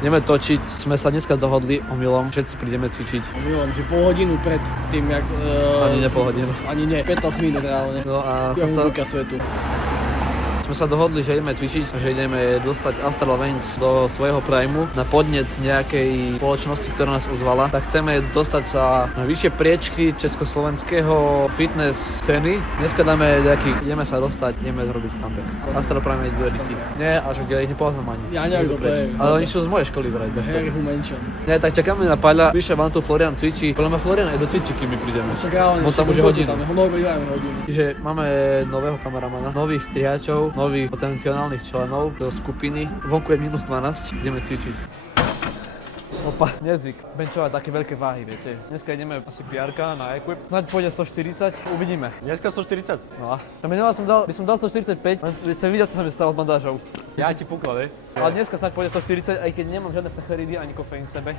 Ideme točiť, sme sa dneska dohodli omylom, všetci prídeme cvičiť. Omylom, že pol hodinu pred tým, jak... Ani ne pol hodinu. Ani nie, 15 minút reálne. No a Svetu. sme sa dohodli, že ideme cvičiť, že ideme dostať Astral Veins do svojho primu na podnet nejakej spoločnosti, ktorá nás ozvala. Tak chceme dostať sa na vyššie priečky československého fitness scény. Dneska ideme sa dostať, ideme zrobiť comeback. Astral Prime je dveriti. Nie, až kde ich nepoznám ani. Ja neviem, kto to je. Ale oni sú z mojej školy vraj. Harry Humenčan. Nie, tak čakáme na Paľa, vyše vám tu Florian cvičí. Podľa mňa Florian aj do cvičí, kým my prídeme. Však reálne, On tam už je hodinu. hodinu. Čiže máme nového kameramana, nových strihačov, nových potenciálnych členov do skupiny. Vonku je minus 12, ideme cvičiť. Opa, nezvyk. Benchovať také veľké váhy, viete. Dneska ideme asi PR-ka na Equip. Snaď pôjde 140, uvidíme. Dneska 140? No a by som dal 145, len som videl, čo sa mi stalo s bandážou. Ja ti púkla, Ale dneska snaď pôjde 140, aj keď nemám žiadne sacharidy ani kofeín v sebe.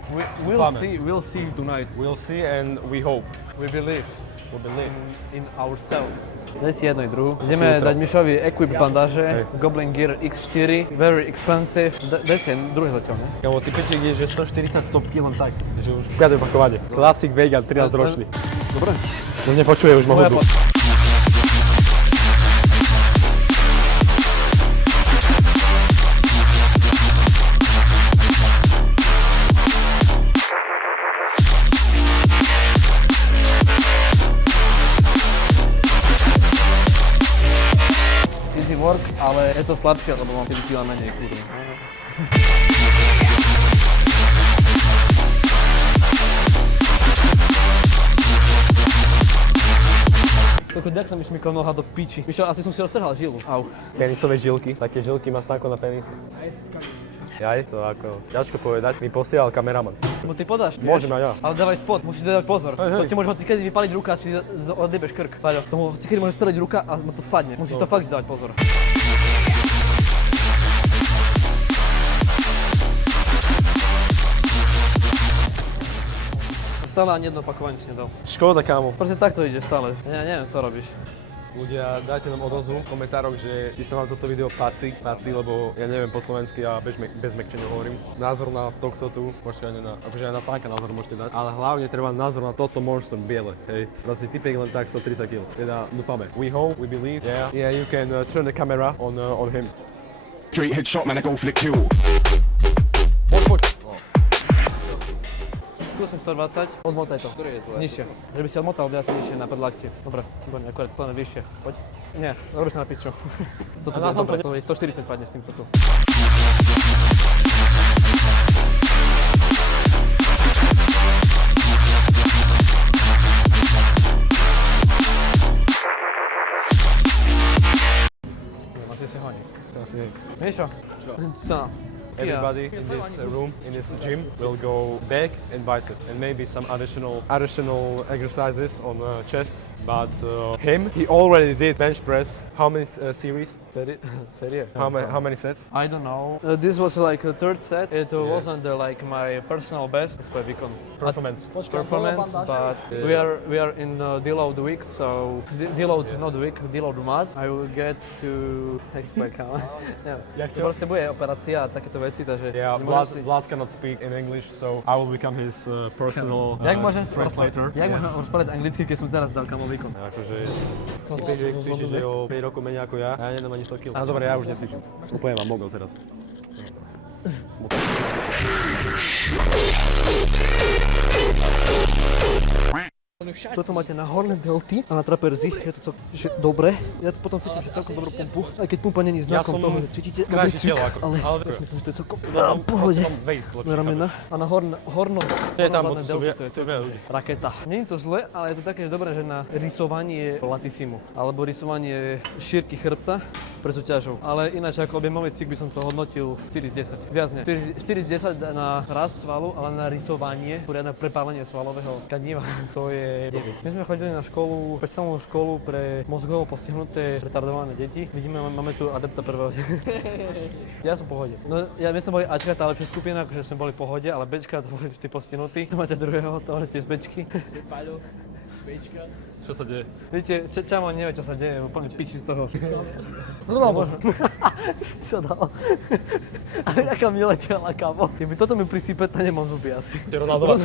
We'll see tonight. We'll see and we hope. We believe. We believe. In ourselves. Daj si jednu i druhú. Ideme dať Mišovi Equip bandáže, Goblin Gear X4, very expensive. Daj si jednu, druhý zatiaľ, ne? Kámo, ty peček je, že 140 stopky len tak. Že už 5. opakovanie. Classic vegan, 13 ročný. Dobre. Už nepočuje, už ma hodú. Work, ale je to slabšie, lebo mám 5 kg menej, kurva. Koľko dech mi šmykla noha do piči. Víš čo, asi som si roztrhal žilu. Au. Penisové žilky, také žilky má stánko na penise. Jaj, to ako ťažko povedať, mi posielal kameraman. No ty podáš, Môžem aj ja. Ale dávaj spod, musíš dávať pozor. To ti môže hocikedy vypaliť ruka a si odjebeš krk. Paľo, tomu hocikedy môže streliť ruka a to spadne. Musíš to fakt dávať pozor. Stále ani jedno opakovanie si nedal. Škoda, kámo. Proste takto ide stále. Ja neviem, co robíš. Ľudia, dajte nám odozvu v komentároch, že či sa vám toto video páči, lebo ja neviem po slovensky a bez mekčenia hovorím. Názor na tohto tu, môžete aj na Slánka názor môžete dať, ale hlavne treba názor na toto monster biele, hej. Proste typek len tak 130 kg. Teda dúfame. We hope, we believe, yeah, you can turn the camera on him. Straight headshot, man, I go for the kill. Poď. Skúsim 120, odmotaj to. Ktorý je tvoje? Nižšie. Že by si odmotal viac nižšie na predlakti. Dobre, výborne, akorát plne vyššie. Poď. Nie, robíš to na piču. Toto bude dobre, to je 140 padne s týmto tu. Asi si honí. Mišo? Čo? Everybody in this room, in this gym, will go back and bicep, and maybe some additional exercises on chest. But him, he already did bench press. How many series? Serie? How many sets? I don't know. This was like the third set. It wasn't like my personal best. It's by Vicon. Performance. But we are in the deload week, so deload not week, deload month. I will get to explain. Proste bude operácia a takéto veci, takže... Yeah, Vlad cannot speak in English, so I will become his personal translator. Jak môžem rozprávať anglicky, keď som teraz dal kamo Vicon? Akože, ty cvičíš o 5 rokov menej ako ja, a ja nedám ani 100 kg. Ale dobre, ja už necvičím. Úplne mám mogol teraz. Toto máte na horné delty a na traperzy, je to dobre. Ja potom cítim, že celkom dobrú pumpu, aj keď pumpa není znakom toho, že cítite dobrý cvik, ale ja si myslím, že to je celkom v pohode. Na ramena a na horno delty, to je raketa. Nie je to zle, ale je to také dobré, že na rysovanie latisimu, alebo rysovanie šírky chrbta pre súťažov. Ale ináč ako objemový cvik by som to hodnotil 4 z 10. Viac ne. 4 z 10 na rast svalu, ale na rysovanie, poriadne prepálenie svalového tkaniva, to je 9. My sme chodili na školu, špeciálnu školu pre mozgovo postihnuté, retardované deti. Vidíme, máme tu adepta prvého. Ja som v pohode. No, my sme boli Ačka, tá lepšia skupina, akože sme boli v pohode, ale Bčka to boli tí postihnutí. Máte druhého, to tiež z Bčky. Bečka. Čo sa deje? Viete, Čamo nevie, čo sa deje, úplne piči z toho. Ronaldo. Čo dal? Ale jaká mi letela, kámo. Keby toto mi prisype, tak nemám zuby asi. Ronaldo.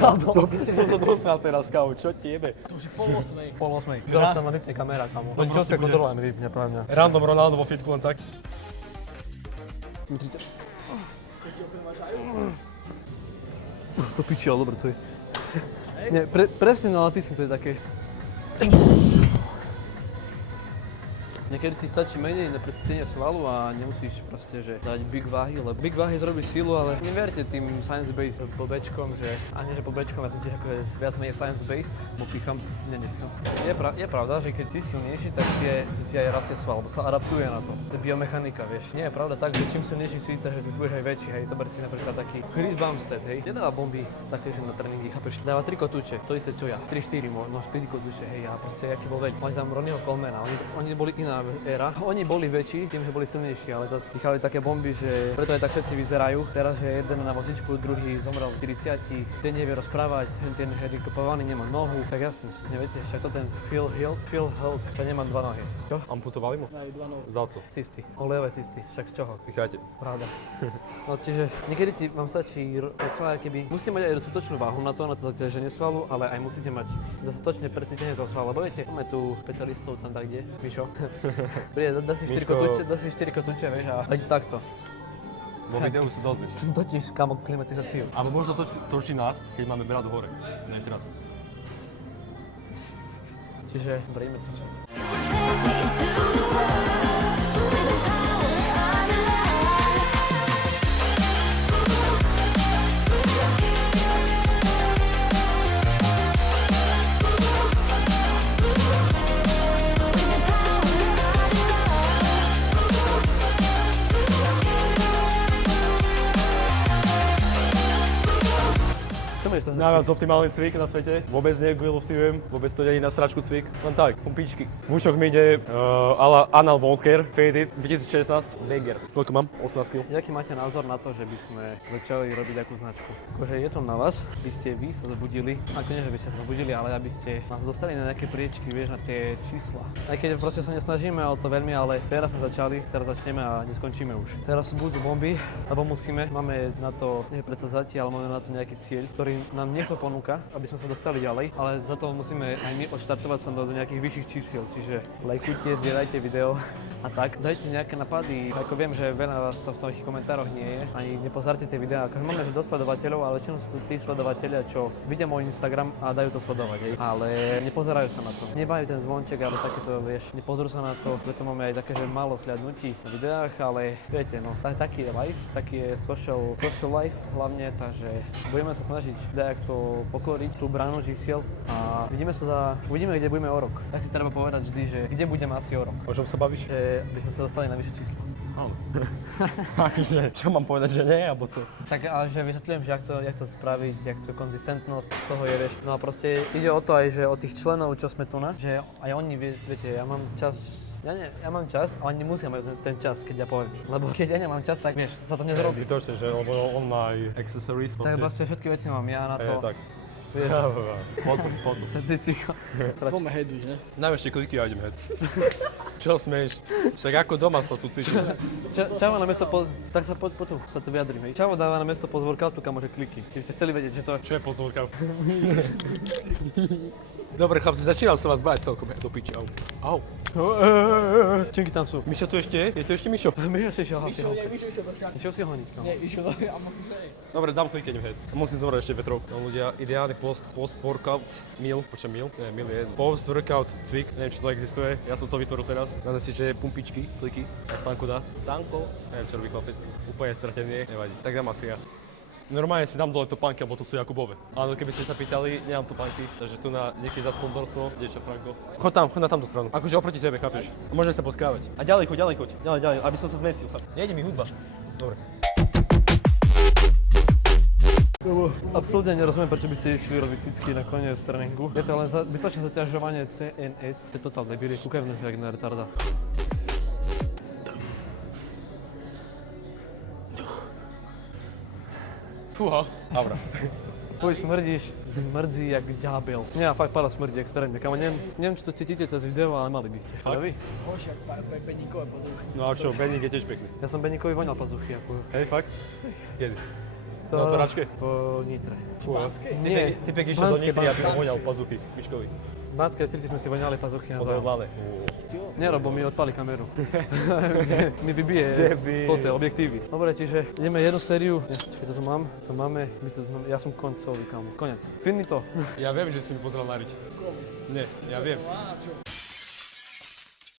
Čo som sa dostal teraz, kámo, čo ti jebe? To už je pol 8. Pol 8. Teraz sa ma vypne kamera, kámo. No, Čo proste sa bude. kontrola mi vypne, práve mňa. Random Ronaldo vo fitku len tak. To piči, ale dobre to je. Nie, presne na latism to je také. Niekedy ti stačí menej na predsítenie svalu a nemusíš proste, že dať big váhy, lebo big váhy zrobí silu, ale neverte tým science-based blbečkom, že ani že blbečkom, ja som tiež ako viac menej science-based, bo pícham, nenechám. Je pravda, že keď si silnejší, tak ti aj rastie sval, lebo sa adaptuje na to. To je biomechanika, vieš. Nie je pravda tak, že čím silnejší si, takže ty budeš aj väčší, hej. Zober si napríklad taký Chris Bumstead, hej. Nedáva bomby také, že na tréningy, chápeš? Dáva 3 kotúče, to isté čo ja. 3-4 možno 4 kotúče, hej, a proste aký bol veď. Mali tam Ronnieho Colemana, oni boli iná éra. Oni boli väčší, tým, že boli silnejší, ale zase nechali také bomby, že preto aj tak všetci vyzerajú. Teraz, že jeden na vozičku, druhý zomrel v 40, ten nevie rozprávať, ten handicapovaný nemá nohu, tak jasne, neviete, však to ten Phil Heath, to nemá 2 nohy. Čo? Amputovali mu? Majú 2 nohy. Za co? Cysty, oleové cysty, však z čoho? Picháte. Pravda. No čiže niekedy vám stačí sval, keby musíte mať aj dostatočnú váhu na to zaťaženie svalu, ale aj musíte mať dostatočné precítenie toho svalu, lebo viete, máme tu špecialistov tam tak kde, Mišo. Príde, dá si 4 kotúče, vieš, a takto. Vo videu sa dozvieš. Totiž kamo klimatizáciu. Ale možno točí nás, keď máme bradu hore. Ne, ešte raz. Čiže brejme cvičiť. Najviac optimálny cvik na svete, vôbec neguilustujem, vôbec to nie je na sračku cvik, len tak, pumpičky. V mušoch mi ide ala Anal Walker, Faded, 2016, Beger. Koľko mám? 18 kg. Jaký máte názor na to, že by sme začali robiť takú značku? Akože je to na vás, by ste vy sa zobudili, ako nie, že by ste sa zobudili, ale aby ste nás dostali na nejaké priečky, vieš, na tie čísla. Aj keď proste sa nesnažíme o to veľmi, ale teraz sme začali, teraz začneme a neskončíme už. Teraz budú bomby, lebo musíme, máme na to, nie predsa zatiaľ, ale máme na to nejaký cieľ, ktorý nám niekto ponúka, aby sme sa dostali ďalej, ale za to musíme aj my odštartovať sa do nejakých vyšších čísiel, čiže lajkujte, zdieľajte video a tak. Dajte nejaké napady, ako viem, že veľa vás to v tých komentároch nie je, ani nepozerajte tie videá, akože máme že dosť sledovateľov, ale väčšinou sú to tí sledovatelia, čo vidia môj Instagram a dajú to sledovať, hej. Ale nepozerajú sa na to. Nemajú ten zvonček, alebo takéto, vieš, nepozerú sa na to, preto máme aj také, že málo slednutí v videách, ale viete, no, taký je life, taký je social life hlavne, takže budeme sa snažiť dajak to pokoriť, tú bránu čísiel a uvidíme, kde budeme o rok. Tak si treba povedať vždy, že kde budeme asi o rok. O čom sa bavíš? Že by sme sa dostali na vyššie číslo. Áno. Akože, čo mám povedať, že nie, alebo co? Tak ale že vysvetlím, že jak to spraviť, jak to konzistentnosť toho je, vieš. No a proste ide o to aj, že od tých členov, čo sme tu na, že aj oni, viete, ja mám čas, ja mám čas a oni musia mať ten čas, keď ja poviem. Lebo keď ja nemám čas, tak vieš, sa to nezrobí. Zbytočne, že on má aj accessories. Tak proste všetky veci mám ja na to. Tak. Vieš, Potom. ty cicho. Poďme head už, ne? Dám ešte kliky a idem head. Čo smieš? Však ako doma sa tu cítim. Čavo na miesto tak sa potom sa to vyjadrím, hej. Čavo dáva na miesto post workoutu, kam môže kliky. Keby ste chceli vedieť, že to... Čo je post workout? Dobre chlapci, začínam sa vás báť celkom. Do piči, au. Činky tam sú. Mišo tu ešte je? Je tu ešte Mišo? Mišo si išiel Mišo, nie, Mišo išiel do šťastný. Išiel si honiť, kámo. Nie, išiel, a možno aj. Dobre, dám klik, idem head. Musím zobrať ešte vetrovku. No ľudia, ideálny post-workout meal, počkaj meal? Nie, meal je post-workout cvik, neviem, či to existuje. Ja som to vytvoril teraz. Dáme si, že pumpičky, kliky. A Stanko dá. Stanko. Neviem, čo robí chlapec. Úplne stratený, nevadí. Tak dám asi ja. Normálne si dám dole topánky, lebo to sú Jakubove. Áno, keby ste sa pýtali, nemám topánky, takže tu na nieký za sponzorstvo, Dečo Franko. Choď na tamtú stranu, akože oproti sebe, chápeš? A môžeme sa poskávať. A ďalej choď, aby som sa zmestil, chápeš? Nejde mi hudba. Dobre. Absolútne nerozumiem, prečo by ste išli robiť cicky na koniec tréningu. Je to len zbytočné zaťažovanie CNS. Je totál debili, kúkaj v jak na retarda. Fúha, dobra. Tvoj smrdíš, zmrzí jak ďábel. Nie, fakt para smrdí extrémne. Kamo, neviem, či to cítite cez video, ale mali by ste. Fakt? Vy? Horšie ako Beníkové podľa. No a čo, Beník je tiež pekný. Ja som Beníkovi voňal pazuchy. Ako... Hej, fakt? Kedy? Na otvoračke? V Nitre. Nie, typek išiel do Nitry, aby ho voňal pazuchy Miškovi. V Banskej Bystrici sme si voňali pazuchy na zájom. Odhodlané. Nerob, bo mi odpali kameru. mi vybije toto, objektívy. Dobre, čiže ideme jednu sériu. Čakaj, toto mám. To máme, ja som koncový, kamo. Konec. Finito. Ja viem, že si mi pozrel na riť. Nie, ja viem.